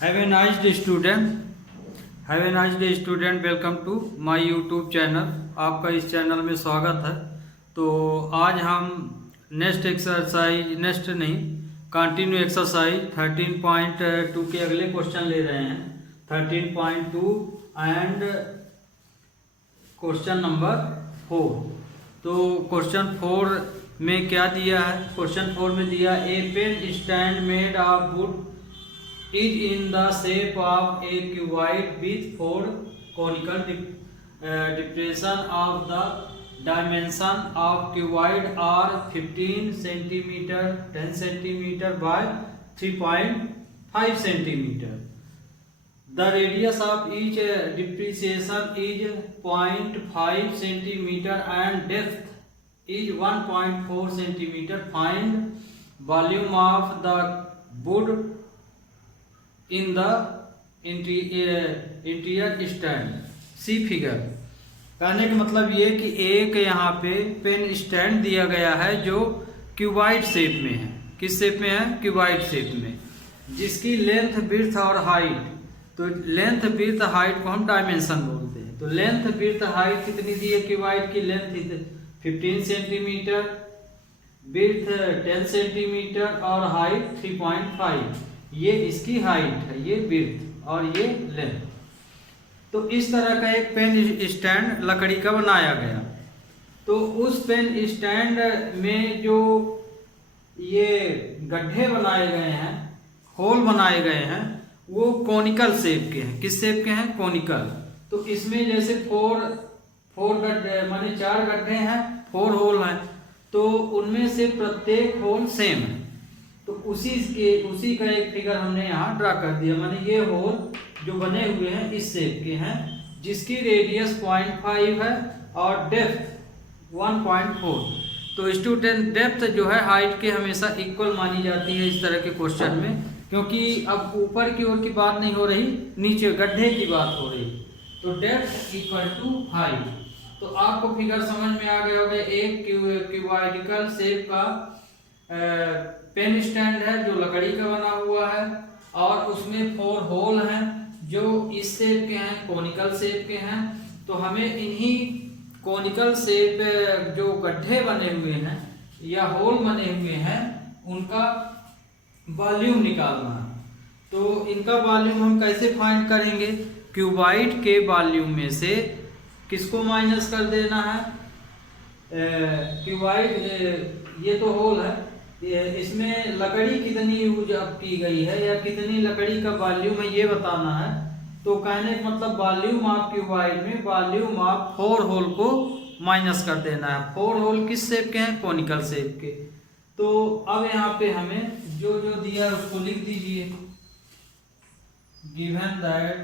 Have a nice day student. Have a nice day student. Welcome to my YouTube channel. आपका इस channel में स्वागत है. तो आज हम कंटिन्यू एक्सरसाइज 13.2 के अगले क्वेश्चन ले रहे हैं. 13.2 एंड क्वेश्चन नंबर 4. तो क्वेश्चन 4 में क्या दिया है? क्वेश्चन 4 में दिया a pen stand made of wood is in the shape of a cuboid with four conical depression of the dimension of cuboid are 15 centimeter, 10 centimeter by 3.5 centimeter. The radius of each depreciation is 0.5 centimeter and depth is 1.4 centimeter. Find volume of the wood in the interior stand. See figure. कहने का मतलब ये कि एक यहाँ पे pen stand दिया गया है जो क्यूबाइड शेप में है. किस शेप में है? क्यूबाइड शेप में, जिसकी लेंथ विड्थ और हाइट. तो लेंथ विड्थ हाइट को हम डायमेंशन बोलते हैं. तो लेंथ विड्थ हाइट कितनी दी है? क्यूबाइड की लेंथ 15 सेंटीमीटर, विड्थ 10 सेंटीमीटर और हाइट 3.5. ये इसकी हाइट है, ये विड्थ और ये लेंथ. तो इस तरह का एक पेन स्टैंड लकड़ी का बनाया गया. तो उस पेन स्टैंड में जो ये गड्ढे बनाए गए हैं, होल बनाए गए हैं, वो कोनिकल शेप के हैं. किस शेप के हैं? कोनिकल. तो इसमें जैसे फोर गड्ढे माने 4 गड्ढे हैं, 4 होल हैं. तो उनमें से प्रत्येक होल सेम है. तो उसी का एक फिगर हमने यहाँ ड्रा कर दिया. माने ये होल जो बने हुए हैं इस शेप के हैं, जिसकी रेडियस 0.5 है और डेप्थ 1.4. तो स्टूडेंट डेप्थ जो है हाइट के हमेशा इक्वल मानी जाती है इस तरह के क्वेश्चन में, क्योंकि अब ऊपर की ओर की बात नहीं हो रही, नीचे गड्ढे की बात हो रही. तो डेप्थ इक्वल टू हाइट. तो आपको फिगर समझ में आ गया होगा. एक क्यूबाइडिकल शेप का पेन स्टैंड है जो लकड़ी का बना हुआ है और उसमें 4 होल हैं जो इस शेप के हैं, कोनिकल शेप के हैं. तो हमें इन्हीं कोनिकल शेप जो गड्ढे बने हुए हैं या होल बने हुए हैं उनका वॉल्यूम निकालना है. तो इनका वॉल्यूम हम कैसे फाइंड करेंगे? क्यूबाइड के वॉल्यूम में से किसको माइनस कर देना है? क्यूबाइड ये तो होल है, इसमें लकड़ी कितनी यूज अप की गई है या कितनी लकड़ी का वॉल्यूम है ये बताना है. तो कहने का मतलब वॉल्यूम ऑफ क्यूबाइड में वॉल्यूम ऑफ 4 होल को माइनस कर देना है. 4 होल किस शेप के हैं? कोनिकल शेप के. तो अब यहाँ पे हमें जो जो दिया है उसको लिख दीजिए. Given that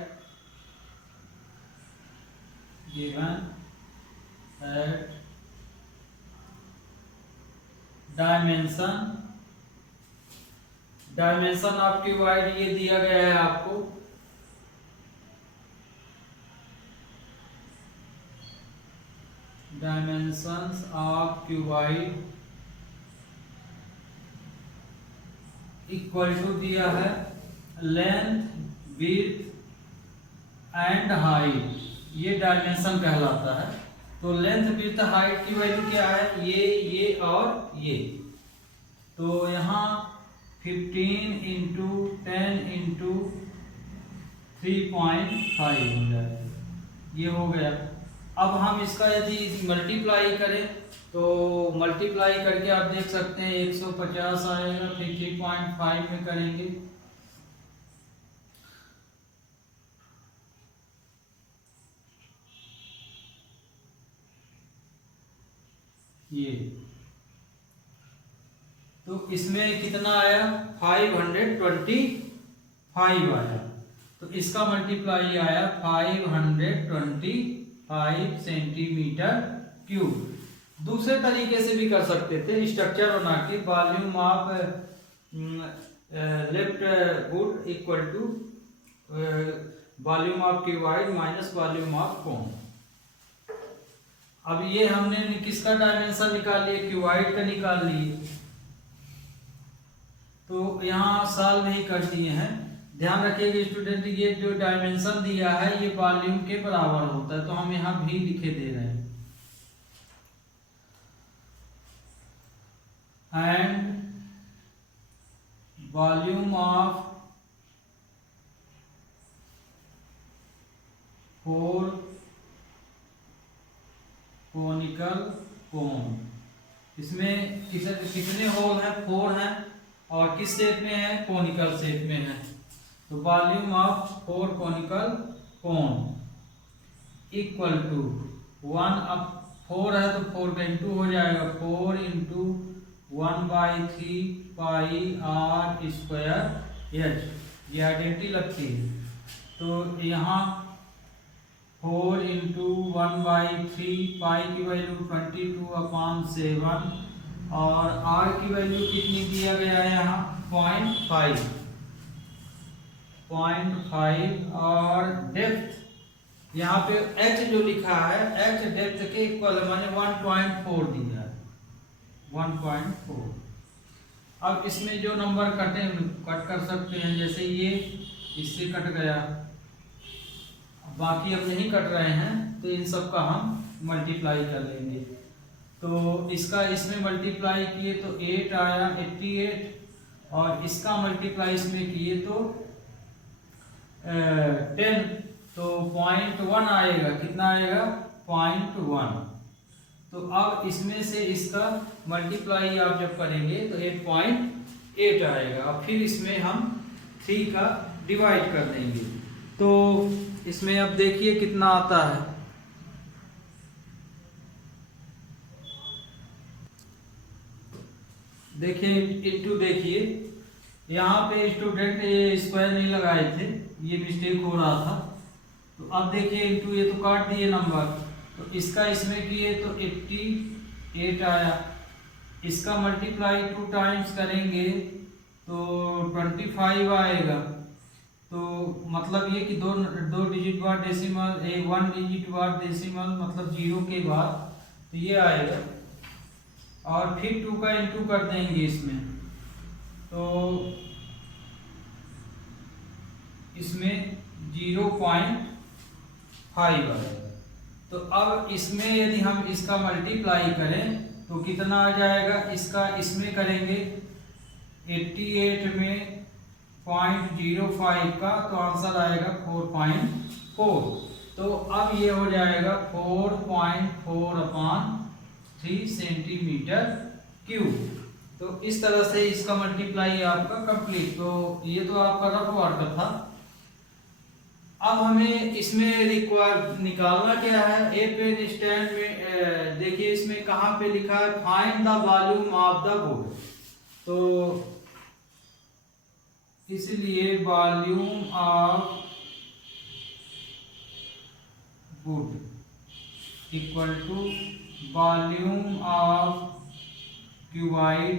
dimension of cuboid ये दिया गया है आपको. Dimensions of cuboid equal to दिया है लेंथ, विड्थ एंड हाइट. ये डायमेंशन कहलाता है. तो लेंथ, विड्थ, हाइट की वैल्यू क्या है? ये और ये. तो यहाँ 15 इंटू 10 इंटू 3.5 हो जाएगा. ये हो गया. अब हम इसका यदि मल्टीप्लाई करें तो मल्टीप्लाई करके आप देख सकते हैं 150 आएगा. फिर 3.5 में करेंगे ये. तो इसमें कितना आया? 525 आया. तो इसका मल्टीप्लाई आया 525 सेंटीमीटर क्यूब. दूसरे तरीके से भी कर सकते थे स्ट्रक्चर बना के. Volume of left wood equal to volume of cuboid minus volume of cone. अब ये हमने किसका डायमेंशन निकाल लिए? क्यूबाइड का निकाल लिए. तो यहाँ सॉल्व नहीं कर दिए हैं. ध्यान रखिएगा स्टूडेंट, ये जो डायमेंशन दिया है ये वॉल्यूम के बराबर होता है, तो हम यहाँ भी लिखे दे रहे हैं। एंड वॉल्यूम ऑफ 4 कोनिकल कोन। इसमें कितने होल हैं? 4 हैं। और किस शेप में है? कोनिकल शेप में है। तो volume of 4 conical cone equal to 1 अब 4 है तो 4 का इंटू हो जाएगा, 4 into 1/3 pi r square h. ये आइडेंटिटी लगती है, तो यहाँ 4 इंटू 1/3 पाई की वैल्यू 22/7 और आर की वैल्यू कितनी दिया गया है यहाँ? 0.5 और डेप्थ यहाँ पे h जो लिखा है h डेप्थ के इक्वल माने 1.4 दिया है, 1.4। अब इसमें जो नंबर कट कर सकते हैं, जैसे ये इससे कट गया, बाकी अब नहीं कट रहे हैं तो इन सब का हम मल्टीप्लाई कर लेंगे। तो इसका इसमें मल्टीप्लाई किए तो 8 आया 88 और इसका मल्टीप्लाई इसमें किए तो 10, तो 0.1 आएगा। कितना आएगा? 0.1। तो अब इसमें से इसका मल्टीप्लाई आप जब करेंगे तो 8.8 आएगा। अब फिर इसमें हम 3 का डिवाइड कर देंगे, तो इसमें अब देखिए कितना आता है। देखिए इंटू, देखिए यहाँ पे स्टूडेंट ये स्क्वायर नहीं लगाए थे, ये मिस्टेक हो रहा था। तो अब देखिए इंटू, ये तो काट दिए नंबर, तो इसका इसमें किए तो 88 आया। इसका मल्टीप्लाई 2 टाइम्स करेंगे तो 25 आएगा। तो मतलब ये कि दो डिजिट बाद डेसिमल, 1 डिजिट बाद डेसिमल मतलब 0 के बाद, तो ये आएगा। और फिर 2 का इंटू कर देंगे इसमें, तो इसमें 0.5 आएगा। तो अब इसमें यदि हम इसका मल्टीप्लाई करें तो कितना आ जाएगा? इसका इसमें करेंगे 88 में 0.05 का, तो आंसर आएगा 4.4। तो अब ये हो जाएगा 4.4/3 सेंटीमीटर क्यूब। तो इस तरह से इसका मल्टीप्लाई आपका कंप्लीट। तो ये तो आपका रफ वर्क था। अब हमें इसमें रिक्वायर निकालना क्या है? ए पेन स्टैंड में देखिए इसमें कहाँ पे लिखा है find the volume of the wood. तो इसलिए volume of wood equal to volume of cuboid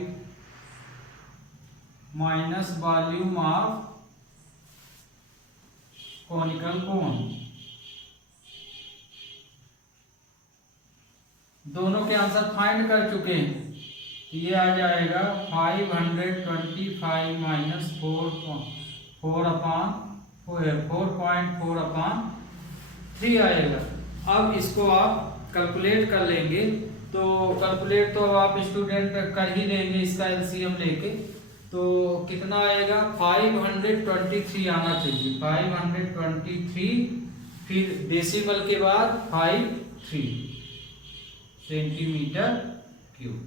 minus volume of conical cone. दोनों के आंसर फाइंड कर चुके हैं, ये आ जाएगा 525 माइनस 4.4/3 आएगा। अब इसको आप कैलकुलेट कर लेंगे, तो कैलकुलेट तो आप स्टूडेंट कर ही लेंगे इसका एलसीएम लेके। तो कितना आएगा? 523 आना चाहिए, 523 फिर डेसिमल के बाद 53 सेंटीमीटर क्यूब।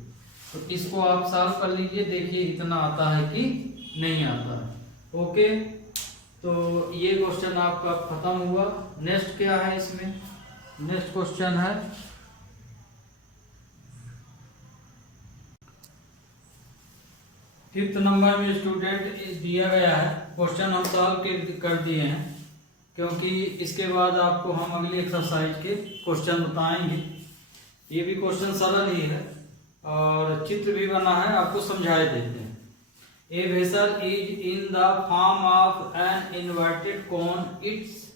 तो इसको आप सॉल्व कर लीजिए, देखिए इतना आता है कि नहीं आता है। ओके, तो ये क्वेश्चन आपका खत्म हुआ। नेक्स्ट क्या है इसमें? नेक्स्ट क्वेश्चन है फिफ्थ नंबर में स्टूडेंट दिया गया है। क्वेश्चन हम सॉल्व कर दिए हैं, क्योंकि इसके बाद आपको हम अगली एक्सरसाइज के क्वेश्चन बताएंगे। ये भी क्वेश्चन सरल ही है और चित्र भी बना है, आपको समझाए देते हैं। A vessel is in the form of an inverted cone, it's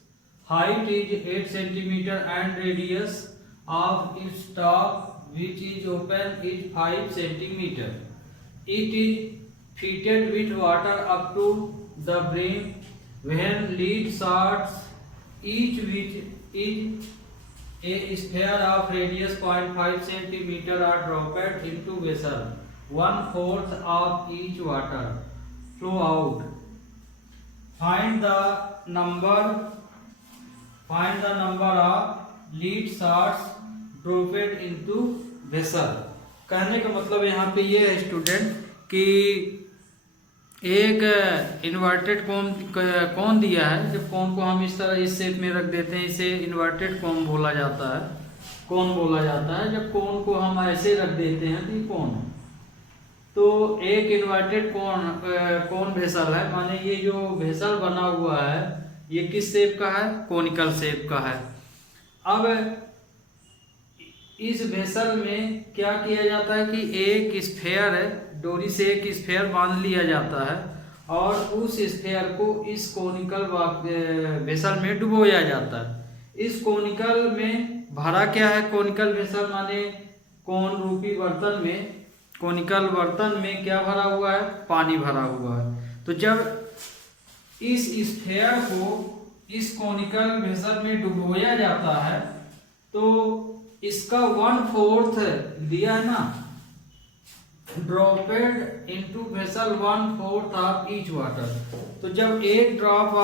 height is 8 centimetre and radius of its top which is open is 5 centimetre. It is fitted with water up to the brim when lead shards each which is a sphere of radius 0.5 centimeter are dropped into vessel, 1/4 of each water flow out. Find the number of lead shards dropped into vessel. कहने का मतलब यहाँ पे ये है student कि एक inverted कोन दिया है। जब कोन को हम इस तरह इस शेप में रख देते हैं, इसे इन्वर्टेड कोन बोला जाता है, कोन बोला जाता है। जब कोन को हम ऐसे रख देते हैं तो ये कोन है। तो एक इन्वर्टेड कोन वेसल है, माने ये जो वेसल बना हुआ है ये किस शेप का है? कोनिकल शेप का है। अब इस वेसल में क्या किया जाता है कि एक स्फेयर है, डोरी से एक स्फेयर बांध लिया जाता है और उस स्फेयर को इस कोनिकल वेसल में डुबोया जाता है। इस कोनिकल में भरा क्या है? कोनिकल वेसल माने कोन रूपी बर्तन में, कोनिकल बर्तन में क्या भरा हुआ है? पानी भरा हुआ है। तो जब इस स्फेयर को इस कोनिकल वेसल में डुबोया जाता है तो इसका 1/4 दिया है ना, dropped into vessel 1/4 of each water. तो जब एक ड्रॉप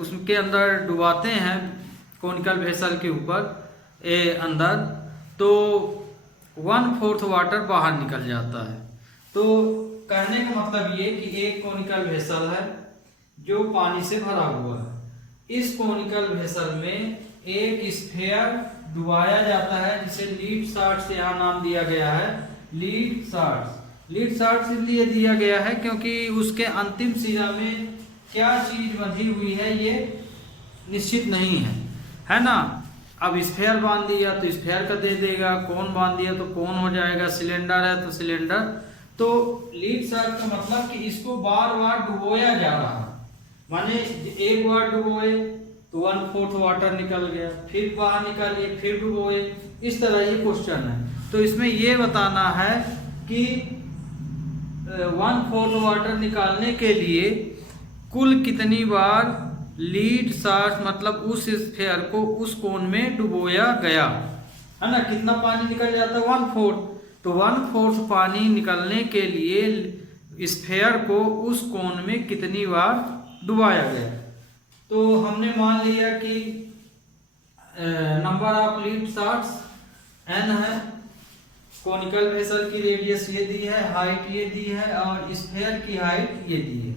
उसके अंदर डुबाते हैं कोनिकल वेसल के ऊपर अंदर, तो 1/4 वाटर बाहर निकल जाता है। तो कहने का मतलब ये कि एक कोनिकल वेसल है जो पानी से भरा हुआ है। इस कोनिकल वेसल में एक स्फेयर डुबाया जाता है जिसे लीड शार्ट्स यहाँ नाम दिया गया है। लीड शार्ट्स इसलिए दिया गया है क्योंकि उसके अंतिम सिरा में क्या चीज बंधी हुई है ये निश्चित नहीं है ना। अब स्फेयर बांध दिया तो स्फेयर का दे देगा, कोन बांध दिया तो कोन हो जाएगा, सिलेंडर है तो सिलेंडर। तो लीड शार्ट का मतलब कि इसको बार बार डुबोया जा रहा है, माने एक बार डुबोए तो 1/4 वाटर निकल गया, फिर बाहर निकालिए, फिर डुबोए, इस तरह ये क्वेश्चन है। तो इसमें ये बताना है कि 1/4 वाटर निकालने के लिए कुल कितनी बार लीड शार्ट मतलब उस स्फेयर को उस कोन में डुबोया गया है ना। कितना पानी निकल जाता है? 1/4। तो 1/4 पानी निकलने के लिए स्फेयर को उस कोन में कितनी बार डुबाया गया। तो हमने मान लिया कि number of lead shots n है, कोनिकल वेसल की रेडियस ये दी है, हाइट ये दी है और स्फेयर की हाइट ये दी है।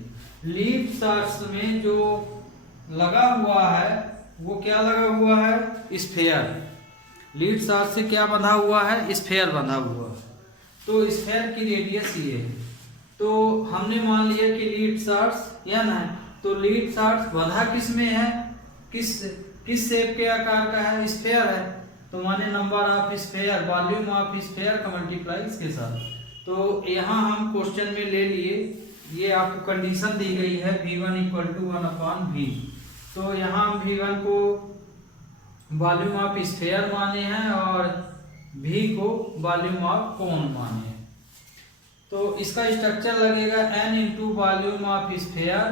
लीड शार्ट्स में जो लगा हुआ है वो क्या लगा हुआ है? स्फेयर। लीड शार्ट से क्या बंधा हुआ है? स्फेयर बंधा हुआ। तो स्फेयर की रेडियस ये है। तो हमने मान लिया कि लीड शार्ट्स n है। तो लीड शार्ट्स बंधा किस में है? किस शेप के आकार का है? स्फेयर है। तो माने number of sphere, volume of sphere का मल्टीप्लाई इसके साथ। तो यहाँ हम क्वेश्चन में ले लिए, ये आपको कंडीशन दी गई है V1 = 1/V। तो यहाँ हम V1 को वॉल्यूम ऑफ स्फेयर माने हैं और V को वॉल्यूम ऑफ कोन माने हैं। तो इसका स्ट्रक्चर लगेगा n × volume of sphere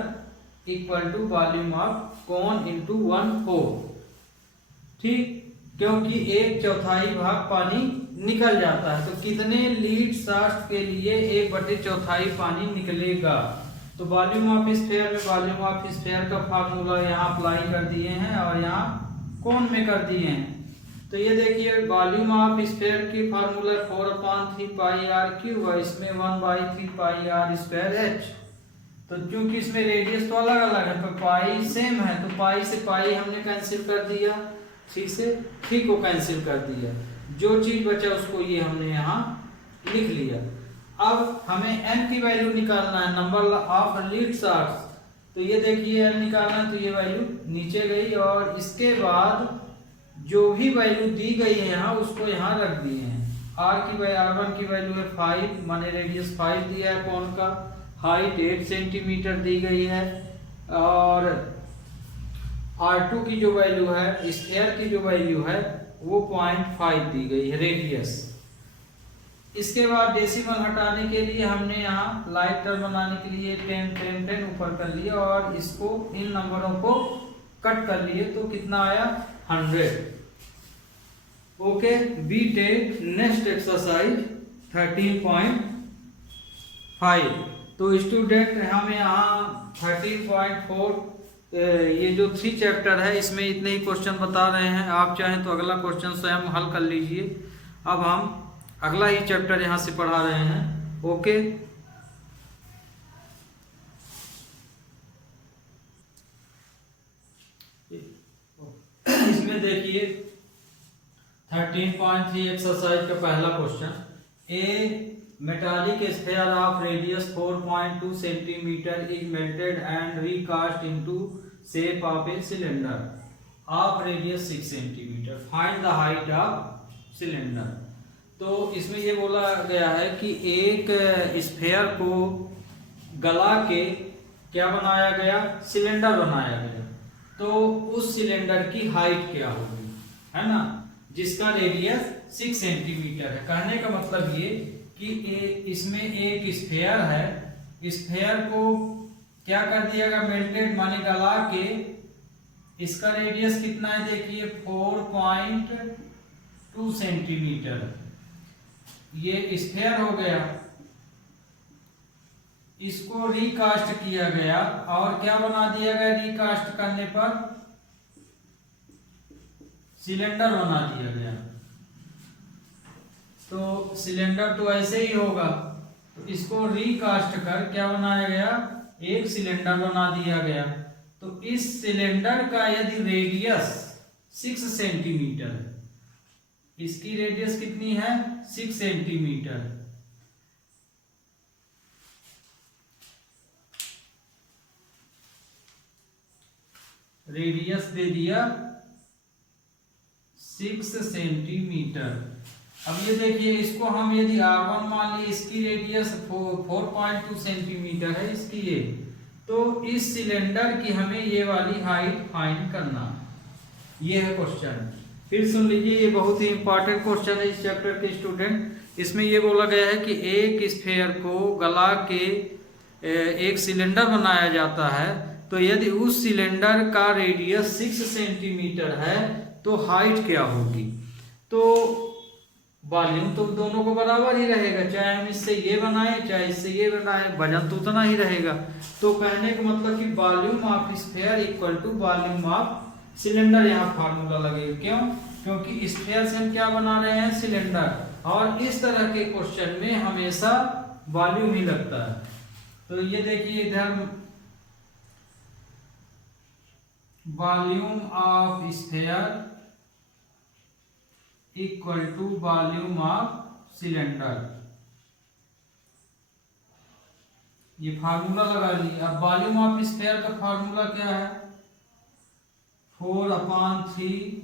= volume of कोन × 1/4। ठीक, क्योंकि 1/4 भाग पानी निकल जाता है। तो कितने लीड शार्ट्स के लिए 1/4 पानी निकलेगा। तो वॉल्यूम ऑफ स्फेयर में वॉल्यूम ऑफ स्फेयर का फार्मूला यहाँ अप्लाई कर दिए हैं और यहाँ कोन में कर दिए हैं। तो ये देखिए वॉल्यूम ऑफ स्फेयर की फार्मूला 4/3πr³ है, इसमें 1/3πr²h। तो क्योंकि इसमें रेडियस तो अलग अलग है तो पाई सेम है, तो पाई से पाई हमने कैंसिल कर दिया, थ्री से थ्री को कैंसिल कर दिया, जो चीज बचा उसको ये हमने यहाँ लिख लिया। अब हमें n की वैल्यू निकालना है, नंबर ऑफ लीड शार्ट्स। तो ये देखिए n निकालना है तो ये वैल्यू नीचे गई और इसके बाद जो भी वैल्यू दी गई है यहाँ उसको यहाँ रख दिए हैं। R1 की वैल्यू है 5, माने रेडियस 5 दिया है कोन का, हाइट 8 सेंटीमीटर दी गई है और R2 की जो वैल्यू है, स्फेयर की जो वैल्यू है वो 0.5 दी गई है रेडियस। इसके बाद डेसिमल हटाने के लिए हमने यहाँ लाइक टर्म बनाने के लिए 10 10 10 ऊपर कर लिया और इसको इन नंबरों को कट कर लिए तो कितना आया 100। Okay, we take next exercise 13.5। तो स्टूडेंट हमें यहाँ 13.4 ये जो 3 चैप्टर है इसमें इतने ही क्वेश्चन बता रहे हैं। आप चाहें तो अगला क्वेश्चन स्वयं हल कर लीजिए। अब हम अगला ही चैप्टर यहाँ से पढ़ा रहे हैं। ओके, इसमें देखिए 13.3 एक्सरसाइज का पहला question, A metallic sphere of radius 4.2 centimetre is melted and recast into shape of a cylinder of radius 6 centimetre, find the height of cylinder. तो इसमें ये बोला गया है कि एक स्फीयर को गला के क्या बनाया गया, सिलेंडर बनाया गया। तो उस सिलेंडर की हाइट क्या होगी, है ना, जिसका रेडियस 6 सेंटीमीटर है। कहने का मतलब ये कि इसमें एक स्फीयर है, स्फीयर को क्या कर दिया गया, मेल्टेड माने गला के। इसका रेडियस कितना है देखिए 4.2 सेंटीमीटर, ये स्फीयर हो गया। इसको रिकास्ट किया गया और क्या बना दिया गया, रिकास्ट करने पर सिलेंडर बना दिया गया। तो सिलेंडर तो ऐसे ही होगा, तो इसको रिकास्ट कर क्या बनाया गया, एक सिलेंडर बना दिया गया। तो इस सिलेंडर का यदि रेडियस 6 सेंटीमीटर है, इसकी रेडियस कितनी है 6 सेंटीमीटर, रेडियस दे दिया 6 सेंटीमीटर। अब ये देखिए, इसको हम यदि R1 मान लिए, इसकी रेडियस 4.2 सेंटीमीटर है इसकी ये, तो इस सिलेंडर की हमें ये वाली हाइट फाइंड करना, ये है क्वेश्चन। फिर सुन लीजिए, ये बहुत ही इंपॉर्टेंट क्वेश्चन है इस चैप्टर के स्टूडेंट। इसमें ये बोला गया है कि एक स्फीयर को गला के एक सिलेंडर बनाया जाता है, तो यदि उस सिलेंडर का रेडियस 6 सेंटीमीटर है तो हाइट क्या होगी। तो वॉल्यूम तो दोनों को बराबर ही रहेगा, चाहे हम इससे ये बनाएं चाहे इससे ये बनाएं, वजन तो उतना ही रहेगा। तो कहने का मतलब कि volume of sphere equal to volume of cylinder, यहाँ फार्मूला लगेगा। क्यों, क्योंकि स्फीयर से हम क्या बना रहे हैं, सिलेंडर। और इस तरह के क्वेश्चन में हमेशा वॉल्यूम ही लगता है। तो ये देखिए इधर volume of sphere equal to volume of cylinder, ये फार्मूला लगा लिया। अब वॉल्यूम ऑफ स्फीयर का फार्मूला क्या है, 4/3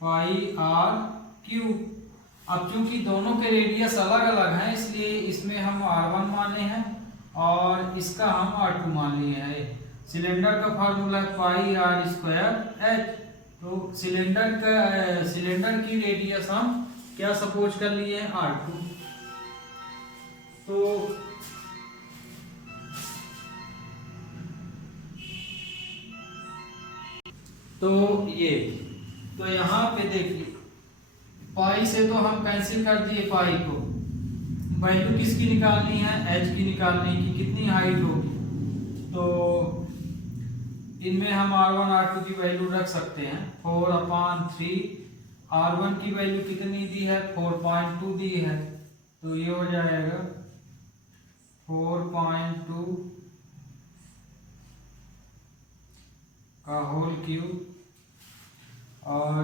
पाई r क्यूब। अब चूंकि दोनों के रेडियस अलग अलग हैं, इसलिए इसमें हम R1 माने हैं और इसका हम R2 मान लिए हैं। सिलेंडर का फार्मूला है पाई r²h। तो सिलेंडर की रेडियस हम क्या सपोज कर लिए हैं, R2। तो ये, तो यहाँ पे देखिए पाई से तो हम कैंसिल कर दिए पाई को, वैल्यू किसकी निकालनी है, h की निकालनी है कि कितनी हाइट होगी। तो इनमें हम R1 R2 की वैल्यू रख सकते हैं। 4/3 R1 की वैल्यू कितनी दी है, 4.2 दी है, तो ये हो जाएगा 4.2 का होल क्यूब, और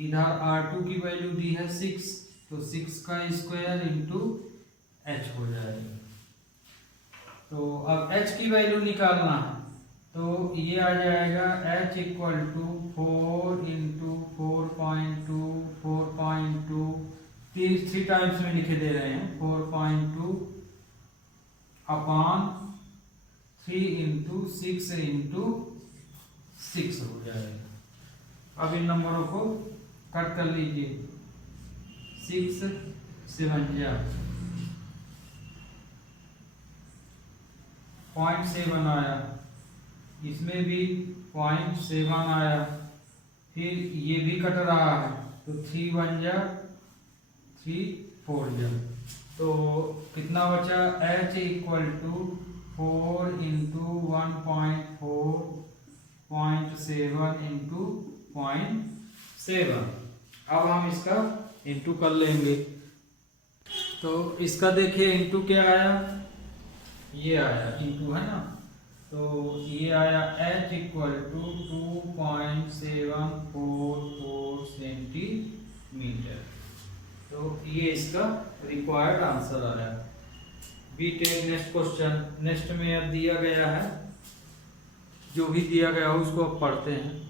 इधर R2 की वैल्यू दी है 6, तो 6 का स्क्वायर इंटू h हो जाएगा। तो अब h की वैल्यू निकालना है, तो ये आ जाएगा h equal to 4 into 4.2 3 times में लिखे दे रहे हैं, 4.2/3 इंटू 6 इंटू 6 हो जाएगा। अब इन नंबरों को कट कर लीजिए, 6 0.7 आया, इसमें भी 0.7 आया, फिर ये भी कट रहा है तो 3 1 जा 3 4 जा, तो कितना बचा h equal to 4 into 1.4 0.7 into 0.7। अब हम इसका इंटू कर लेंगे, तो इसका देखिए इंटू क्या आया, ये आया इंटू है ना, तो ये आया h इक्वल टू 2.744 सेंटीमीटर। तो ये इसका रिक्वायर्ड आंसर आया। We take next question, next में अब दिया गया है, जो भी दिया गया हो उसको अब पढ़ते हैं।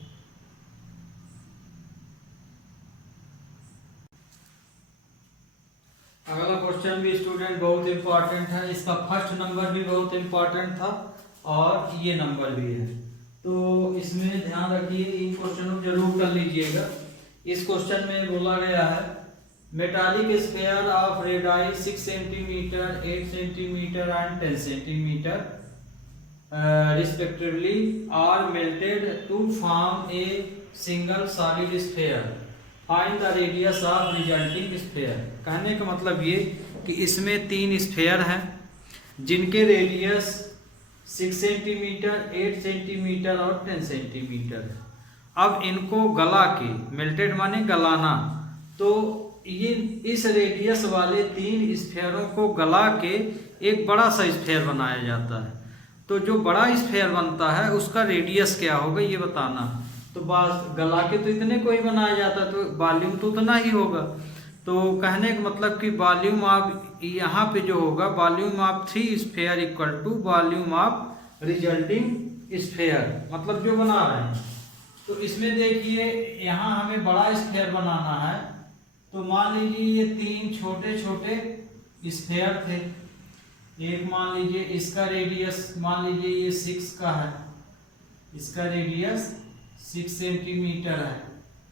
अगला क्वेश्चन भी स्टूडेंट बहुत इंपॉर्टेंट है, इसका फर्स्ट नंबर भी बहुत इंपॉर्टेंट था और ये नंबर भी है, तो इसमें ध्यान रखिए, इन क्वेश्चनों को जरूर कर लीजिएगा। इस क्वेश्चन में बोला गया है metallic sphere of radius 6 centimetre, 8 centimetre and 10 centimetre respectively are melted to form a single solid sphere. Find the radius of resulting sphere. कहने का मतलब ये कि इसमें 3 स्फीयर हैं जिनके रेडियस 6 सेंटीमीटर, 8 सेंटीमीटर और 10 सेंटीमीटर है। अब इनको गला के, मेल्टेड माने गलाना, तो ये इस रेडियस वाले 3 स्फीयरों को गला के एक बड़ा सा स्फीयर बनाया जाता है। तो जो बड़ा स्फीयर बनता है उसका रेडियस क्या होगा ये बताना। तो बस गला के तो इतने को ही बनाया जाता है, तो वॉल्यूम तो उतना ही होगा। तो कहने का मतलब कि वॉल्यूम ऑफ यहाँ पे जो होगा, volume of 3 sphere equal to volume of resulting sphere, मतलब जो बना रहे हैं। तो इसमें देखिए यहाँ हमें बड़ा स्फीयर बनाना है, तो मान लीजिए ये 3 छोटे छोटे स्फीयर थे। एक मान लीजिए इसका रेडियस मान लीजिए ये 6 का है, इसका रेडियस 6 सेंटीमीटर है,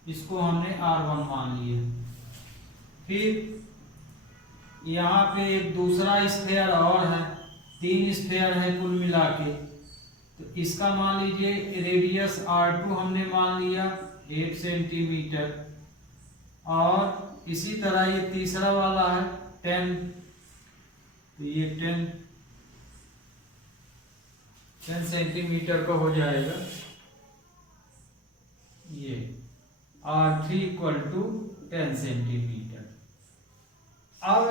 इसको हमने R1 मान लिया। फिर यहाँ पे एक दूसरा स्फीयर और है, 3 स्फीयर है कुल मिला के, तो इसका मान लीजिए रेडियस R2 हमने मान लिया 8 सेंटीमीटर, और इसी तरह ये तीसरा वाला है 10, तो ये 10 सेंटीमीटर का हो जाएगा। ये R3 इक्वल टू 10 सेंटीमीटर। अब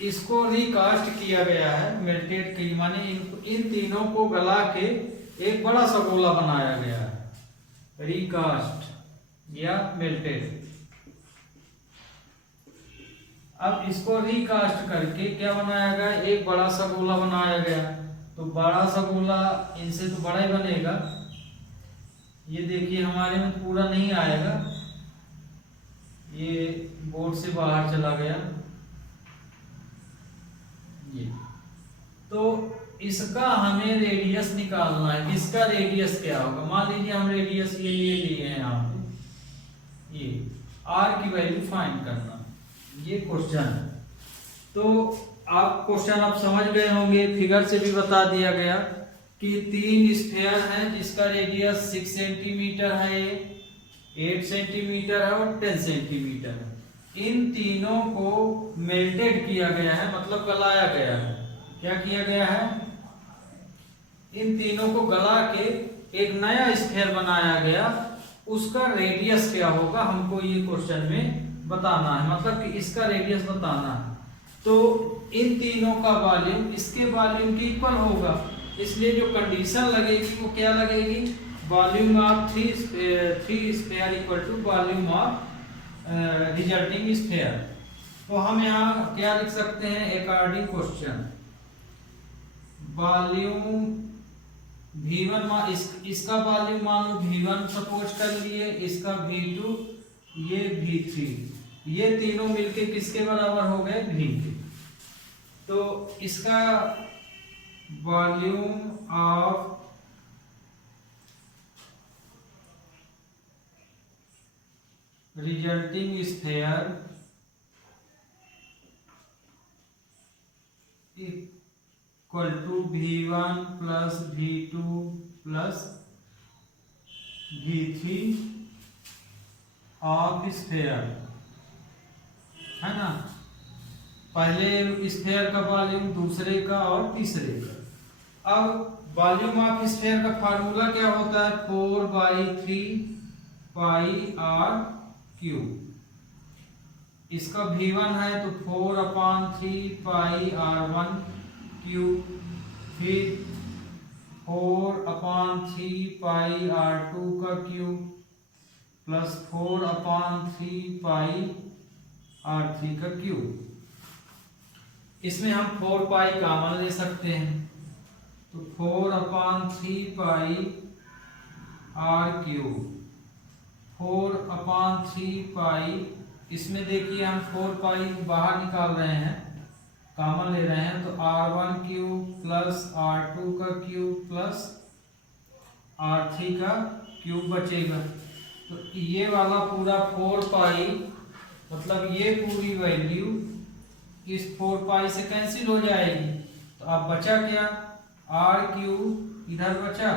इसको रिकास्ट किया गया है, मेल्टेड की माने इन तीनों को गला के एक बड़ा सा गोला बनाया गया है, रिकास्ट या मेल्टेड। अब इसको रिकास्ट करके क्या बनाया गया, एक बड़ा सा गोला बनाया गया। तो बड़ा सा गोला इनसे तो बड़ा ही बनेगा। ये देखिए हमारे में पूरा नहीं आएगा, ये बोर्ड से बाहर चला गया ये। तो इसका हमें रेडियस निकालना है, इसका रेडियस क्या होगा। मान लीजिए हम रेडियस ये लिए हैं यहाँ पे, ये R की वैल्यू फाइंड करना, ये क्वेश्चन है। तो आप क्वेश्चन आप समझ गए होंगे, फिगर से भी बता दिया गया कि 3 स्फीयर हैं जिसका रेडियस 6 सेंटीमीटर है, 8 सेंटीमीटर है और 10 सेंटीमीटर है। इन तीनों को मेल्टेड किया गया है, मतलब गलाया गया है। क्या किया गया है, इन तीनों को गला के एक नया स्फीयर बनाया गया। उसका रेडियस क्या होगा हमको ये क्वेश्चन में बताना है, मतलब कि इसका रेडियस बताना है। तो इन तीनों का वॉल्यूम इसके वॉल्यूम के इक्वल होगा, इसलिए जो कंडीशन लगेगी वो क्या लगेगी, volume of 3 sphere equal to volume of resulting sphere. तो हम यहाँ क्या लिख सकते हैं, अकॉर्डिंग क्वेश्चन वॉल्यूम V1 इसका वॉल्यूम मान लो V1 सपोज कर लिए, इसका V2, ये V3, ये तीनों मिलके किसके बराबर हो गए, V के। तो इसका volume of resulting sphere equal to V1 plus V2 plus V3 of sphere, है ना। पहले स्फेयर का वॉल्यूम, दूसरे का और तीसरे का। अब वॉल्यूम ऑफ स्फेयर का फार्मूला क्या होता है, 4/3 पाई आर क्यूब। इसका V1 है तो 4/3 पाई R1 क्यूब, फिर 4/3 पाई R2 का क्यूब प्लस 4/3 पाई R3 का क्यूब। इसमें हम 4 पाई कॉमन ले सकते हैं, तो 4/3 पाई R क्यूब, 4/3 पाई, इसमें देखिए हम 4 पाई बाहर निकाल रहे हैं, कॉमन ले रहे हैं, तो R1 क्यूब प्लस R2 का क्यूब प्लस R3 का क्यूब बचेगा। तो ये वाला पूरा 4 पाई, मतलब ये पूरी वैल्यू इस 4 पाई से कैंसिल हो जाएगी। तो अब बचा क्या, R क्यूब इधर बचा,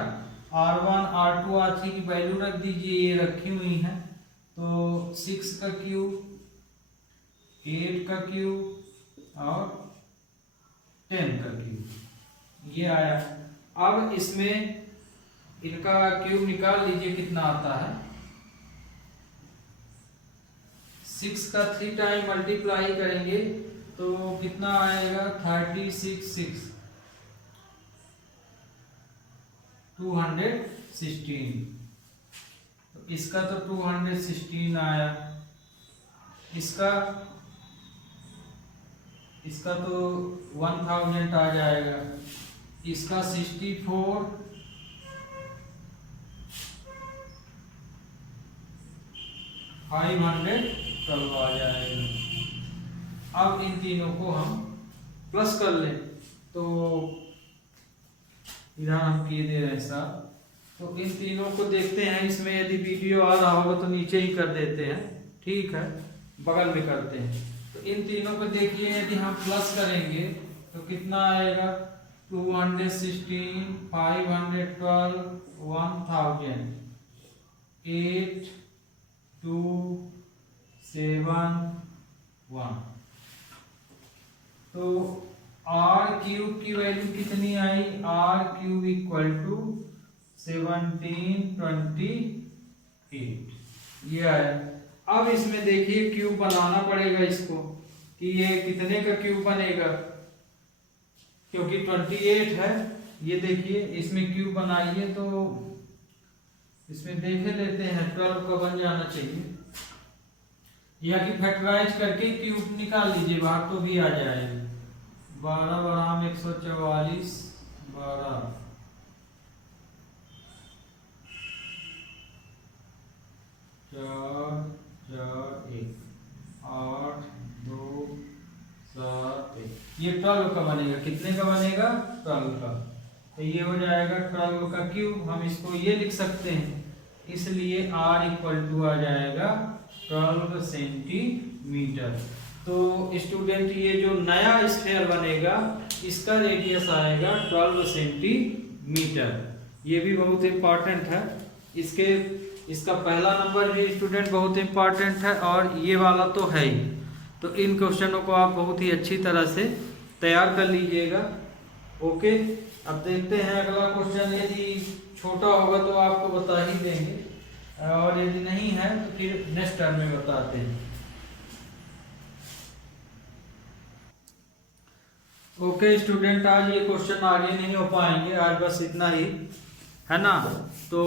R1 R2 R3 की वैल्यू रख दीजिए, ये रखी हुई है, तो 6 का क्यूब, 8 का क्यूब और 10 का क्यूब, ये आया। अब इसमें इनका क्यूब निकाल लीजिए कितना आता है। 6 का 3 टाइम मल्टीप्लाई करेंगे तो कितना आएगा, 36 216। तो इसका तो 216 आया, इसका तो 1000 आ जाएगा, इसका 64 512 आ जाएगा। अब इन तीनों को हम प्लस कर लें, तो इधर हम किए दे रहे हैं साहब। तो इन तीनों को देखते हैं, इसमें यदि वीडियो आ रहा होगा तो नीचे ही कर देते हैं, ठीक है, बगल में करते हैं। तो इन तीनों को देखिए, यदि हम प्लस करेंगे तो कितना आएगा, 216 512 1000 8 2 7 1। तो R क्यूब की वैल्यू कितनी आई, R क्यूब इक्वल टू 1728, ये आया। अब इसमें देखिए क्यूब बनाना पड़ेगा इसको, कि ये कितने का क्यूब बनेगा, क्योंकि 28 है। ये देखिए इसमें क्यूब बनाइए तो इसमें देखे लेते हैं, 12 का बन जाना चाहिए, या कि फैक्टराइज करके क्यूब निकाल लीजिए बाहर तो भी आ जाएगा। 12 बराम 144 12 4 4 1 8 2 7 1, ये 12 का बनेगा। कितने का बनेगा, 12 का। तो ये हो जाएगा 12 का क्यूब। हम इसको ये लिख सकते हैं, इसलिए R इक्वल टू आ जाएगा 12 सेंटीमीटर। तो स्टूडेंट ये जो नया स्फीयर बनेगा इसका रेडियस आएगा 12 सेंटीमीटर। ये भी बहुत इम्पॉर्टेंट है। इसका पहला नंबर भी स्टूडेंट बहुत इम्पॉर्टेंट है और ये वाला तो है ही। तो इन क्वेश्चनों को आप बहुत ही अच्छी तरह से तैयार कर लीजिएगा। ओके, अब देखते हैं अगला क्वेश्चन। यदि छोटा होगा तो आपको बता ही देंगे, और यदि नहीं है तो फिर नेक्स्ट टर्म में बताते हैं। ओके स्टूडेंट, आज ये क्वेश्चन आगे नहीं हो पाएंगे, आज बस इतना ही है ना। तो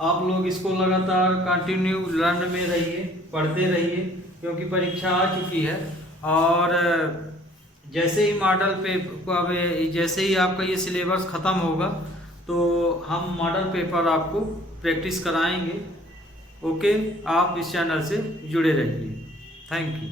आप लोग इसको लगातार कंटिन्यू लर्न में रहिए, पढ़ते रहिए, क्योंकि परीक्षा आ चुकी है। और जैसे ही मॉडल पेपर, जैसे ही आपका ये सिलेबस ख़त्म होगा तो हम मॉडल पेपर आपको प्रैक्टिस कराएंगे। ओके, आप इस चैनल से जुड़े रहिए। Thank you.